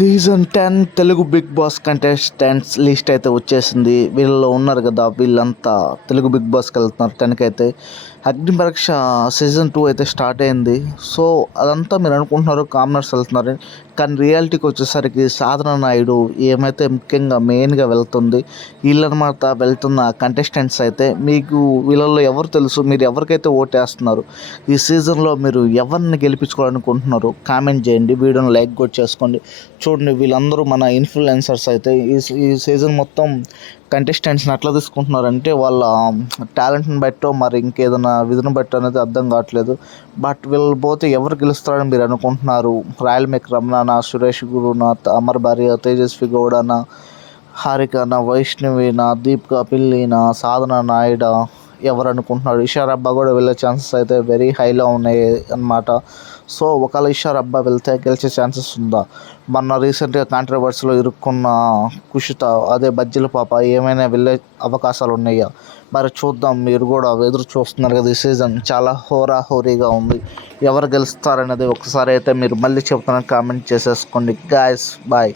Season 10 తెలుగు big boss contestants list అయితే వచ్చేసింది. వీళ్ళలో ఉన్నారు కదా, వీళ్ళంతా తెలుగు బిగ్ బాస్కి వెళ్తున్నారు 10కి అయితే. అగ్ని పరీక్ష సీజన్ 2 అయితే స్టార్ట్ అయింది. సో అదంతా మీరు అనుకుంటున్నారు కామనర్స్ వెళ్తున్నారు, కానీ రియాలిటీకి వచ్చేసరికి సాధన నాయుడు ఏమైతే ముఖ్యంగా మెయిన్గా వెళ్తుంది, వీళ్ళనమాట వెళ్తున్న కంటెస్టెంట్స్ అయితే. మీకు వీళ్ళల్లో ఎవరు తెలుసు, మీరు ఎవరికైతే ఓటేస్తున్నారు, ఈ సీజన్లో మీరు ఎవరిని గెలిపించుకోవాలనుకుంటున్నారు కామెంట్ చేయండి, వీడియోని లైక్ కూడా చేసుకోండి. చూడండి, వీళ్ళందరూ మన ఇన్ఫ్లుయెన్సర్స్ అయితే ఈ సీజన్ మొత్తం కంటెస్టెంట్స్ని ఎట్లా తీసుకుంటున్నారంటే వాళ్ళ టాలెంట్ని బట్టో మరి ఇంకేదైనా విధిని బట్టో అనేది అర్థం కావట్లేదు. బట్ వీళ్ళు పోతే ఎవరు గెలుస్తారని మీరు అనుకుంటున్నారు? రాయల్ మేక్ రమణానా, సురేష్ గురునాథ్, అమర్ భార్య, తేజస్వి గౌడనా, హారికనా, వైష్ణవినా, దీపికా పిల్లినా, సాధన నాయుడా, ఎవరు అనుకుంటున్నారు? ఇషార్ అబ్బా కూడా వెళ్ళే ఛాన్సెస్ అయితే వెరీ హైలో ఉన్నాయి అన్నమాట. సో ఒకవేళ ఇషార్ అబ్బా వెళ్తే గెలిచే ఛాన్సెస్ ఉందా? మొన్న రీసెంట్గా కాంట్రవర్సీలో ఇరుక్కున్న కుషిత, అదే బజ్జీల పాప, ఏమైనా వెళ్ళే అవకాశాలు ఉన్నాయా? మరి చూద్దాం. మీరు కూడా ఎదురు చూస్తున్నారు కదా, ఈ సీజన్ చాలా హోరాహోరీగా ఉంది. ఎవరు గెలుస్తారనేది ఒకసారి అయితే మీరు మళ్ళీ చెప్తానని కామెంట్ చేసేసుకోండి. Guys bye.